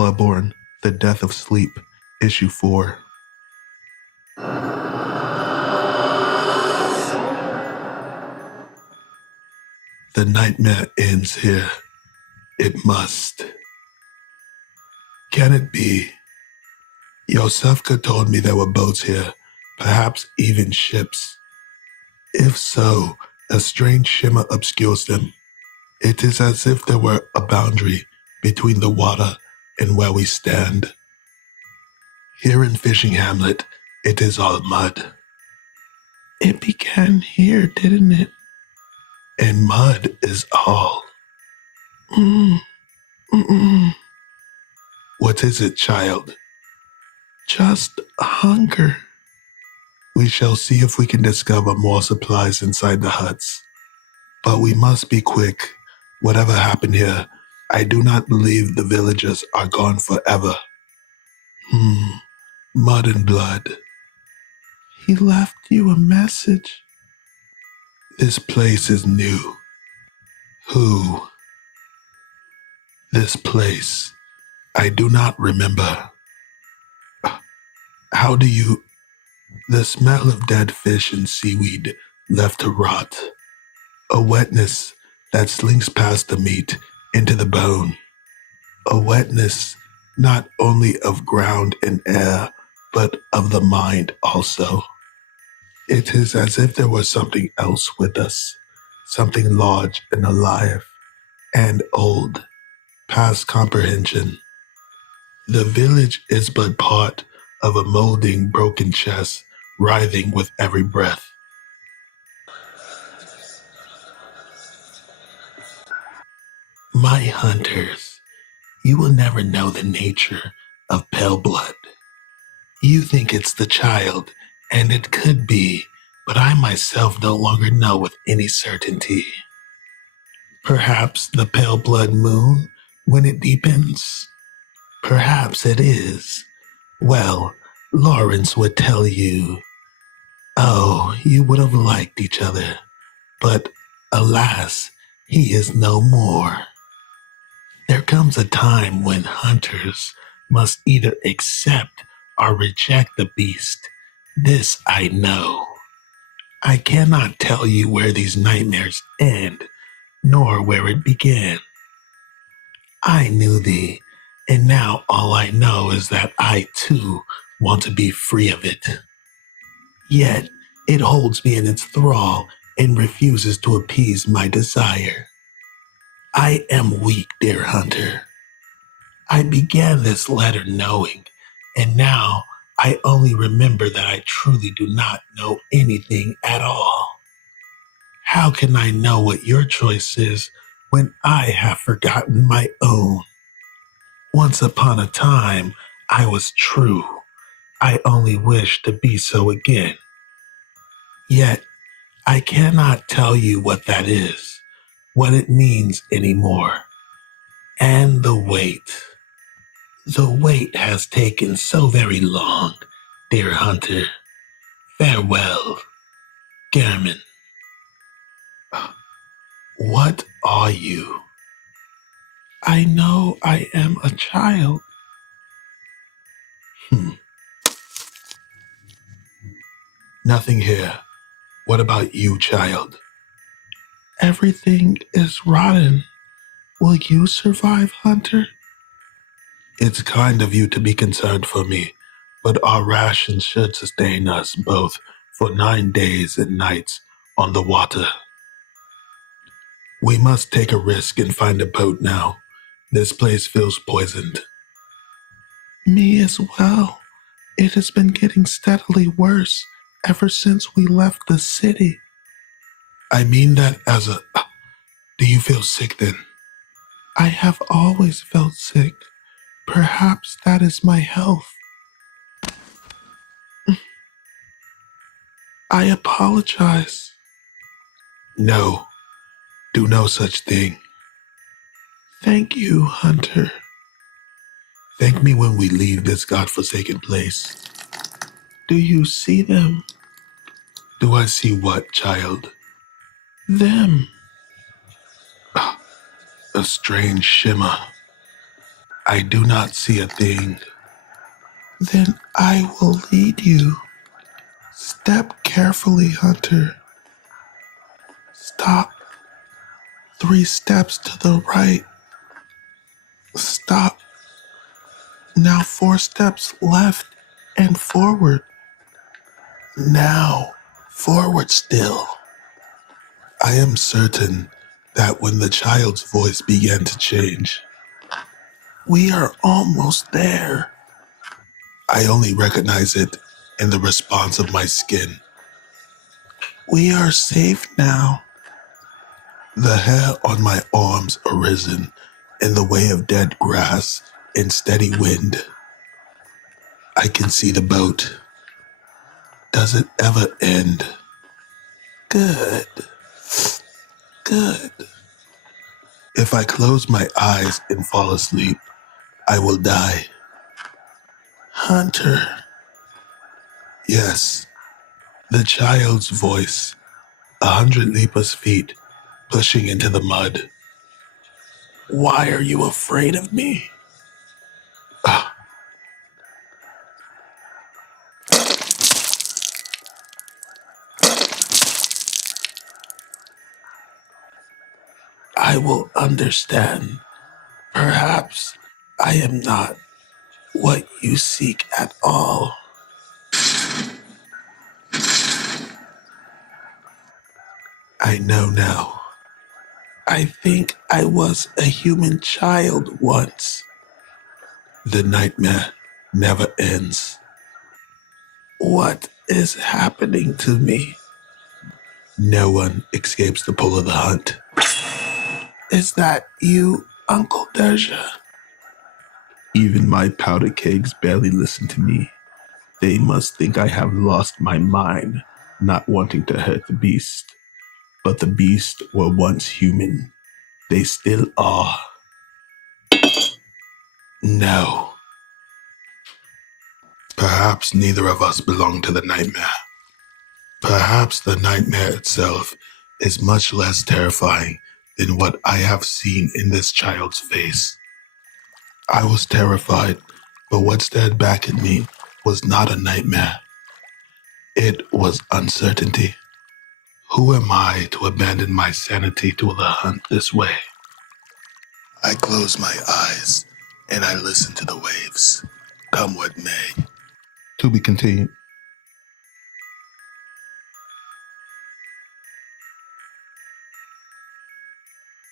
Bloodborne, The Death of Sleep, Issue 4. The nightmare ends here. It must. Can it be? Yosefka told me there were boats here, perhaps even ships. If so, a strange shimmer obscures them. It is as if there were a boundary between the water and where we stand. Here in Fishing Hamlet, it is all mud. It began here, didn't it? And mud is all. What is it, child? Just hunger. We shall see if we can discover more supplies inside the huts. But we must be quick. Whatever happened here, I do not believe the villagers are gone forever. Mud and blood. He left you a message. This place is new. Who? This place. I do not remember. How do you... The smell of dead fish and seaweed left to rot. A wetness that slinks past the meat into the bone. A wetness not only of ground and air, but of the mind also. It is as if there was something else with us, something large and alive, and old, past comprehension. The village is but part of a molding broken chest, writhing with every breath. My hunters, you will never know the nature of Paleblood. You think it's the child, and it could be, but I myself no longer know with any certainty. Perhaps the Paleblood moon, when it deepens? Perhaps it is. Well, Lawrence would tell you. Oh, you would have liked each other, but alas, he is no more. There comes a time when hunters must either accept or reject the beast. This I know. I cannot tell you where these nightmares end, nor where it began. I knew thee, and now all I know is that I too want to be free of it. Yet it holds me in its thrall and refuses to appease my desire. I am weak, dear hunter. I began this letter knowing, and now I only remember that I truly do not know anything at all. How can I know what your choice is when I have forgotten my own? Once upon a time, I was true. I only wish to be so again. Yet, I cannot tell you what that is, what it means anymore. And the wait. The wait has taken so very long, dear hunter. Farewell, Gammon. What are you? I know I am a child. Nothing here. What about you, child? Everything is rotten. Will you survive, Hunter? It's kind of you to be concerned for me, but our rations should sustain us both for 9 days and nights on the water. We must take a risk and find a boat now. This place feels poisoned. Me as well. It has been getting steadily worse ever since we left the city. I mean that as a... Do you feel sick then? I have always felt sick. Perhaps that is my health. I apologize. No, do no such thing. Thank you, Hunter. Thank me when we leave this godforsaken place. Do you see them? Do I see what, child? Them. A strange shimmer. I do not see a thing. Then I will lead you. Step carefully, Hunter. Stop. 3 steps to the right. Stop. Now 4 steps left and forward. Now, forward still. I am certain that when the child's voice began to change, we are almost there. I only recognize it in the response of my skin. We are safe now. The hair on my arms arisen in the way of dead grass in steady wind. I can see the boat. Does it ever end? Good. Good. If I close my eyes and fall asleep, I will die. Hunter. Yes, the child's voice, 100 leapers' feet, pushing into the mud. Why are you afraid of me? Ah, I will understand. Perhaps I am not what you seek at all. I know now. I think I was a human child once. The nightmare never ends. What is happening to me? No one escapes the pull of the hunt. Is that you, Uncle Deja? Even my powder kegs barely listen to me. They must think I have lost my mind, not wanting to hurt the beast. But the beast were once human. They still are. No. Perhaps neither of us belong to the nightmare. Perhaps the nightmare itself is much less terrifying than what I have seen in this child's face. I was terrified, but what stared back at me was not a nightmare. It was uncertainty. Who am I to abandon my sanity to the hunt this way? I close my eyes and I listen to the waves, come what may. To be continued.